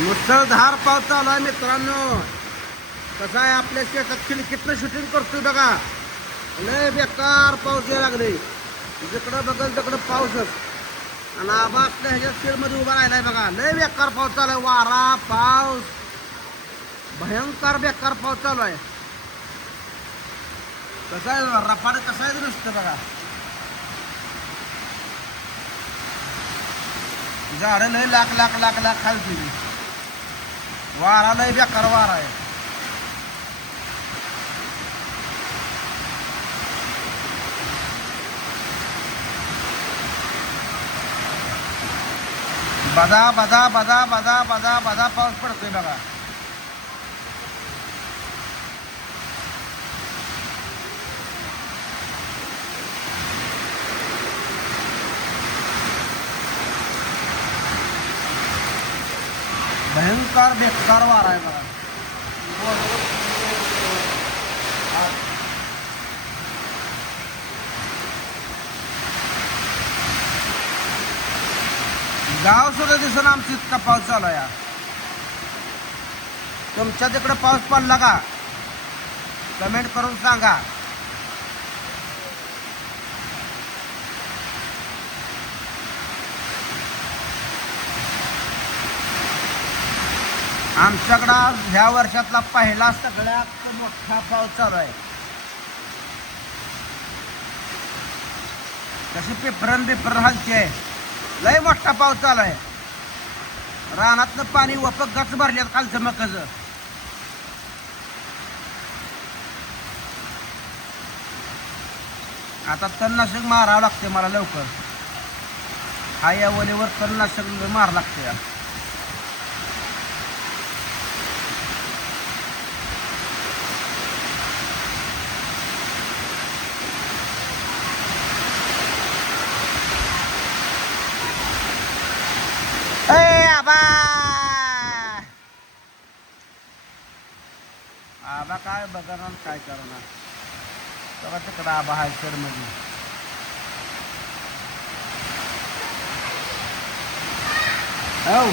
मुसळधार पाऊस चालू आहे मित्रांनो. कसं आहे आपल्या शेतात खिडकीतनं शूटिंग करतोय बघा. लय बेकार पाऊस यायला लागले. जिकडं बघल तिकडं पाऊसच. आणि आबा आपल्या ह्याच्या शेडमध्ये उभा राहिलाय बघा. लय बेकार पाऊस चालू आहे. वारा पाऊस भयंकर बेकार पाऊस चालू आहे. कसं आहे रपाड कसं आहे नुसतं बघा. झाडं लय लाख लाख लाख लाख खालती. वारा लय बेकार वारा आहे. बदा बदा बदा बदा बदा बदा पाऊस पडतोय बघा. भयंकर बेकार वारा आहे बघा. गाव सुद्धा दिसून आमची इतका पाऊस चालू आहे. तुमच्या तिकडे पाऊस पडला का कमेंट करून सांगा. आमच्याकडं आज ह्या वर्षातला पहिला सगळ्यात मोठा पाऊस चालू आहे. कशी पेपरन हलती आहे. लय मोठा पाऊस चालू आहे. रानातलं पाणी वपक गच भरल्यात खालचं मकच. आता तणनाशक मारावं लागते मला लवकर. हा या वलीवर तणनाशक मारावं लागते. आबा काय बघणार काय करणार. तेव्हा तिकडं आबा हाय शेडमध्ये. हो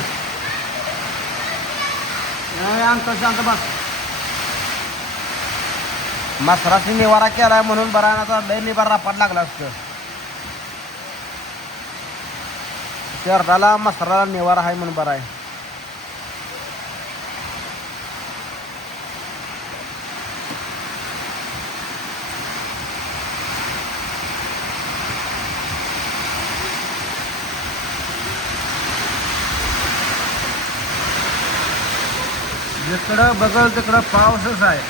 शांत शांत बस. मसराशी निवारा केलाय म्हणून बरा आता लय निवारा रापाट लागला असतं. शहराला मसराला निवारा आहे म्हणून बरा आहे. जिकडं बघल तिकडं पाऊसच आहे.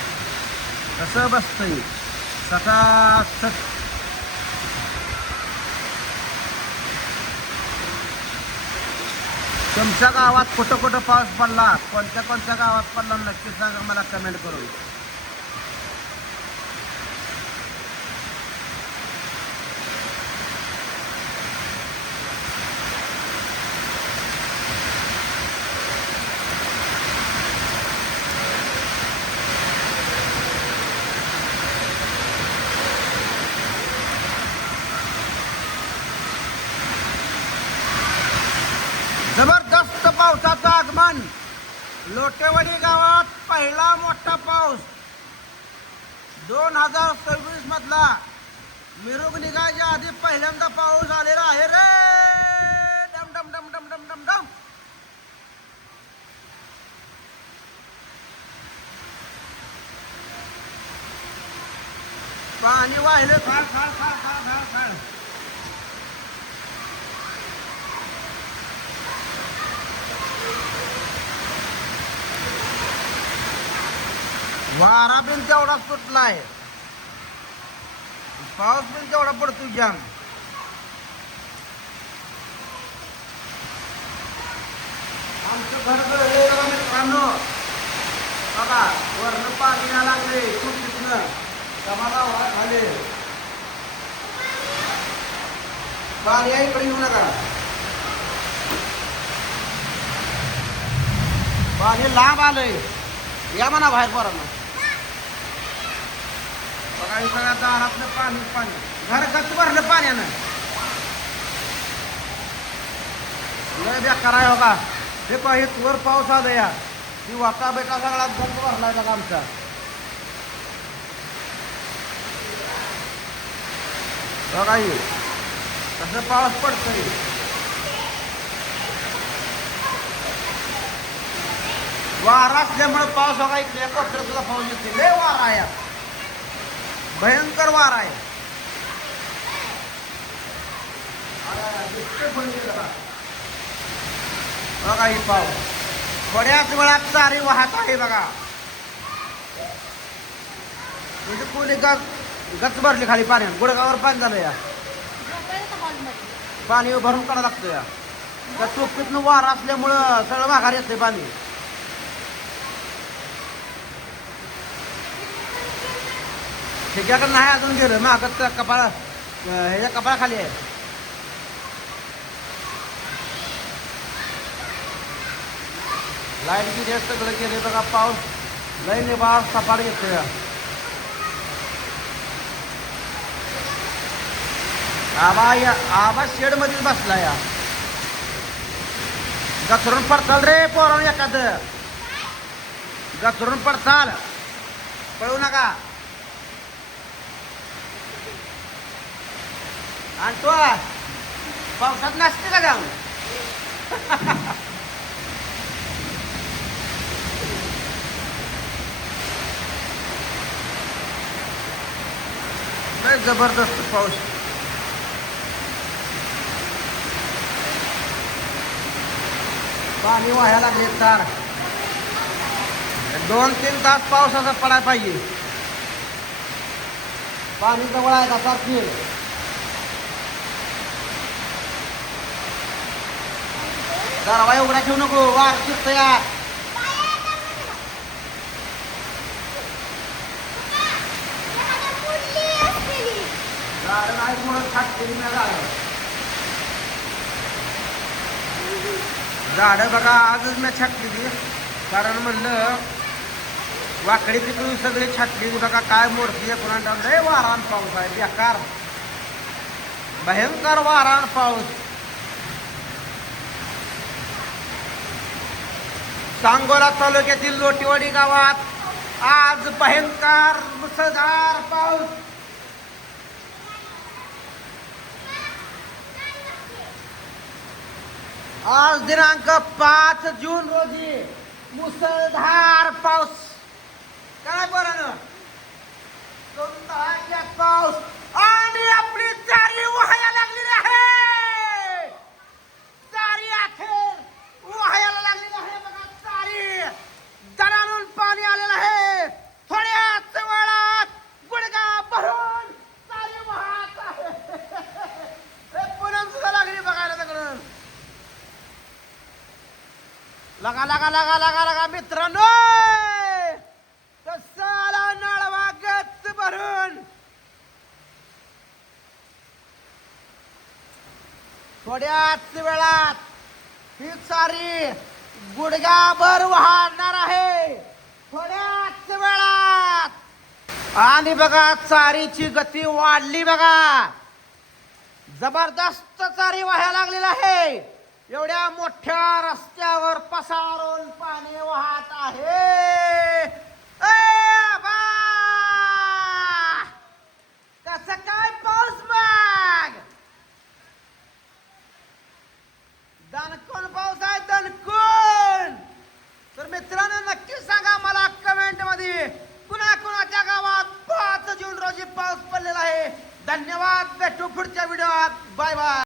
कसं बसतंय सकाळ. तुमच्या गावात कुठं कुठं पाऊस पडला, कोणत्या कोणत्या गावात पडला नक्की सांगा मला कमेंट करून. जबरदस्त पावसाचं आगमन. लोटेवाडी गावात पहिला मोठा पाऊस 2026 मधला. मिरग निघायच्या आधी पहिल्यांदा पाऊस आलेला आहे रे. डम डम डम डम डम डम डम. पाणी वाहिले खाळ खाळ खाळ खाळ खाळ खाळ. वारा बिन तेवढा सुटलाय. पाऊस बिन तेवढा पडतो जाम. आमचं घर गळलं मित्रांनो बघा. वरनं पाणी यायला लागले खूप तिथनं. कमाला वाट झाले. पाणी इकडे येऊ नका. पाणी लांब आलंय. या म्हणा बाहेर पोरांना. बघा इकडं दारातलं पाणी पाणी. घर गच्च भरलं पाण्यानं. लय बेकार आहे बघा. हे पहा, हे वर पाऊस आला या, ती वाटा बेटा सगळा गंज भरलाय बघा आमचा. बघा हे कसं पाऊस पडतोय. वारा असल्यामुळे पाऊस बघा, इथल्या कोपऱ्यात सुद्धा पाऊस येते. लय वारा आहे, भयंकर वारा आहे. बघा ही पाऊस थोड्याच वेळात चारी वाहत आहे बघा. म्हणजे कोणी गच भरली खाली पाण्यात, गुडगावर पाणी झालं या. पाणी भरून काढा लागतं या. त्या टोपीतनं वारा असल्यामुळं सगळं माघार येते पाणी. ठिकाण नाही अजून गेलं, मागत कपाळा ह्याच्या कपाळाखाली आहे. लाईट बी जास्त सगळं गेले बघा. पाऊस लई निभार सपाट येतो या. आबा शेड मध्येच बसला या. गचरून पडताल रे पोरावून एखादं, गचरून पडताल, पळू नका. आणि तो पावसात नसते का जाऊन. जबरदस्त पाऊस. पाणी वाहायला लागले तार. 2-3 तास पाऊस असा पडायला पाहिजे. पाणी जवळ आहे का सारखी. दरवाजा उघडा ठेवू नको, वार शिरत या. झाडं नाही म्हणून छाटलेली नाही झाडं बघा. आजच मी छाटलेली, कारण म्हणलं वाकडी पिकळी सगळी छाटली बघा. काय मोडती पुन्हा लय वारान पाऊस आहे, बेकार भयंकर वारान पाऊस. सांगोला तालुक्यातील लोटीवाडी गावात आज भयंकर मुसळधार पाऊस. आज दिनांक 5 जून रोजी मुसळधार पाऊस. काय बरं पाऊस आणि आपली चारी वाहायला लागलेली आहे. चारी अखेर वाहायला लागलेली आहे बघा. चारी दरानून पाणी आलेलं आहे. थोड्याच वेळात गुडघा भरून चारी वाहत आहे. पुनम सुद्धा लागली बघायला तिकडून. लगा लगा लगा लगा लगा मित्रांनो, कसाला नळवा गच्च भरून. थोड्याच वेळात ही चारी गुडघाभर वाहणार आहे. थोड्याच वेळात. आणि बघा चारीची गती वाढली बघा. जबरदस्त चारी वाहायला लागलेला आहे. एवढ्या मोठ्या रस्त्यावर पसारून पाणी वाहत आहे. कसं काय पाऊस बघ. दणकून पाऊस आहे, दणकून. तर मित्रांनो नक्की सांगा मला कमेंट मध्ये, कुणाच्या गावात 5 जून रोजी पाऊस पडलेला आहे. धन्यवाद. भेटू पुढच्या व्हिडिओत. Bye bye.